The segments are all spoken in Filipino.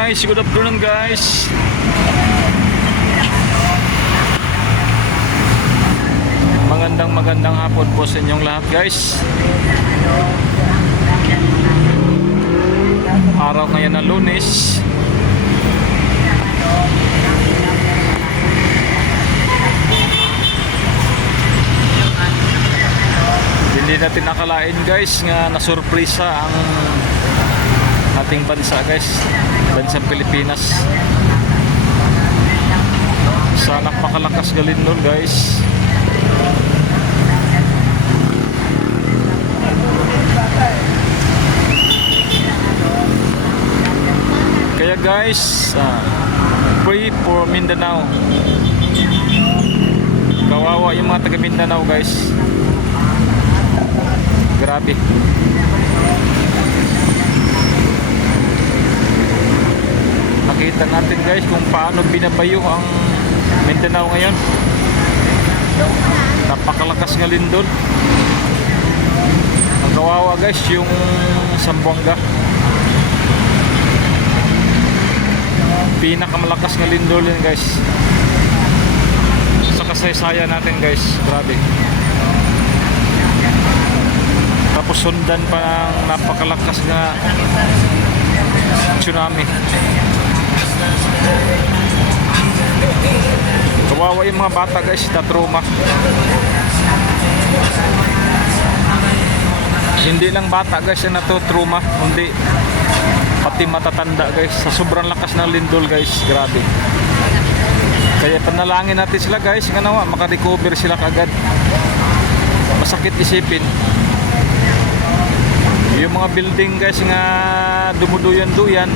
guys, good afternoon guys. Magandang hapon po sa inyong lahat guys. Araw ngayon na Lunes. Hindi natin nakalain guys nga nasurpresa ang ating bansa guys, bansang Pilipinas. Sana makalakas galin nun guys. Kaya guys, pray for Mindanao. Kawawa yung mga taga Mindanao guys. Grabe. Nakita natin guys kung paano binabayo ang Mindanao ngayon. Napakalakas nga lindol. Ang kawawa guys yung Zamboanga. Pinakamalakas nga lindol yan guys sa kasaysayan natin guys. Grabe. Tapos sundan pa ng napakalakas na tsunami. Kawawa yung mga bata guys, na trauma. Hindi lang bata guys yung trauma, kundi pati matatanda guys sa sobrang lakas ng lindol guys. Grabe. Kaya panalangin natin sila guys nga nawa makarecover sila kagad. Masakit isipin yung mga building guys nga dumuduyan-duyan,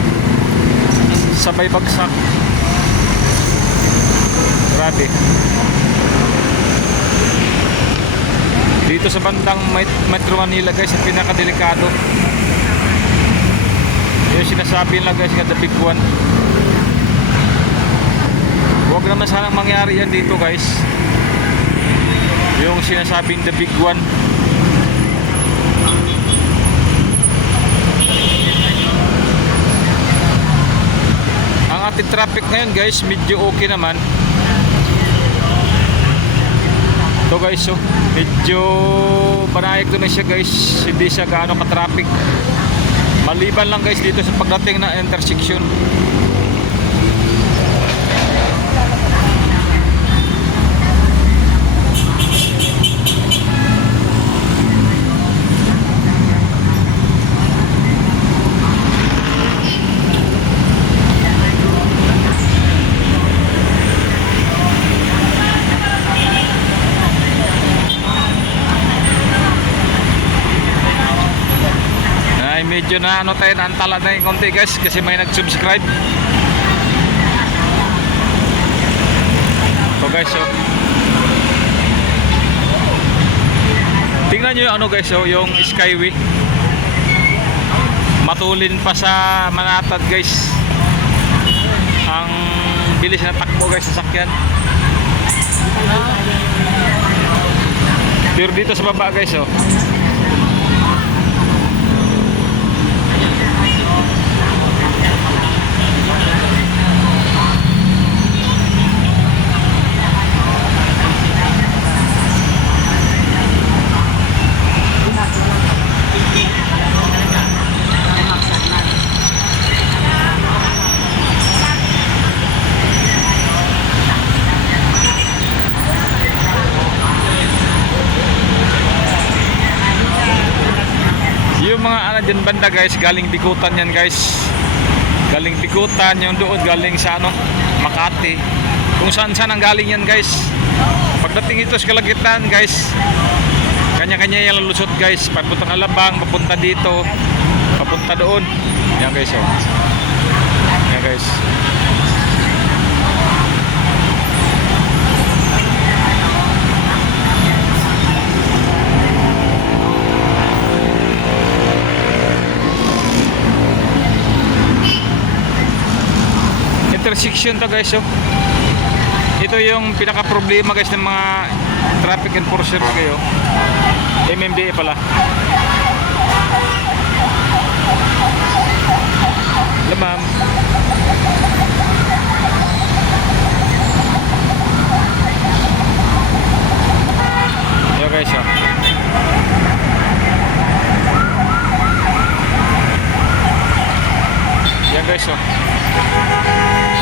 sabay bagsak. Grabe. Dito sa bandang Metro Manila guys, ang pinakadelikado yung sinasabi nila guys nga the big one. Huwag naman sanang mangyari yan dito guys, yung sinasabing the big one. Ang ating traffic ngayon guys medyo okay naman. Ito guys, so medyo panayag to na siya guys, hindi siya gaano ka-traffic. Maliban lang guys dito sa pagdating na intersection. Medyo na ano tayo, naantala na yung konti guys kasi may nag-subscribe. So guys, so tingnan nyo yung ano guys, so yung Skyway matulin pa sa Manatad guys. Ang bilis na takbo guys sa sakyan. Pero dito sa baba guys, so mga ano dyan banda guys, galing Bikutan yan guys. Galing Bikutan, yung doon galing sa ano, Makati. Kung saan ang galing yan guys. Pagdating ito sa Kalagitnaan guys, kanya-kanya yung lusot guys. Papuntang Alabang, papunta dito, papunta doon. Yan guys, oh. Yan guys. Intersection to guys, so ito yung pinaka problema guys ng mga traffic enforcer kayo, MMDA pala. Hello ma'am. guys, oh.